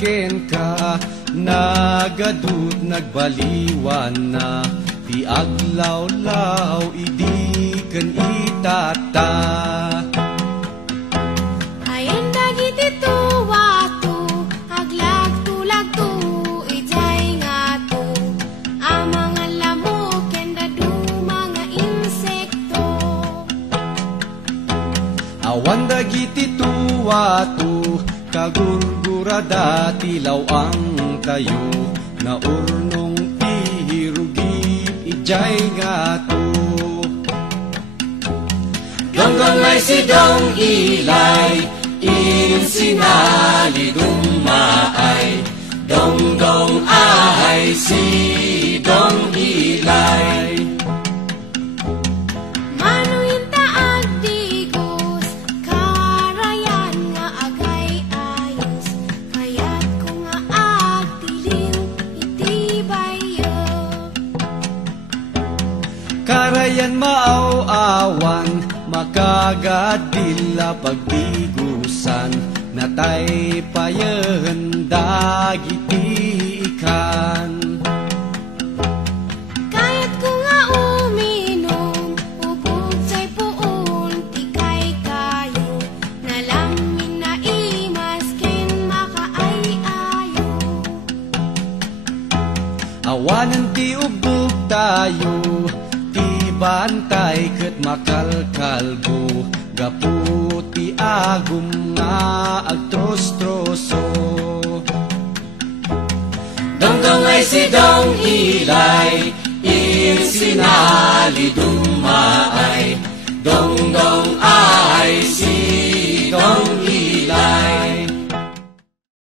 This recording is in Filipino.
ken ka, nagadud nagbaliwan na, ti aglaw-law idi ken itata. Ayen dagiti tuwa-tu, aglag-tulag-tu, ijay nga tu, amang lamok ken dadu mga insekto. Awan dagiti tuwa-tu, kagurgurada tilaw ang tayo, na urnong ihirugit ijay nga tu. Donggong ay si dong ilay, in sinali dumaay. Donggong ay si dong ilay. Manuin taag digos, karayan nga agay ayos, kaya't ko nga agtiling itibayo. Karayan maaw-awan, makagadila pagbigusan, natay payen dagiti ikan. Kaya't ko nga uminom, upog sa'y puon, tikay kayo, nalamin na imas ken makaay-ayo. Awanan ti ubog tayo, ti bantay ket makalkalbo, gaputi agum nga agtros-troso. Donggong ay si dong ilay, in sinali dumaay.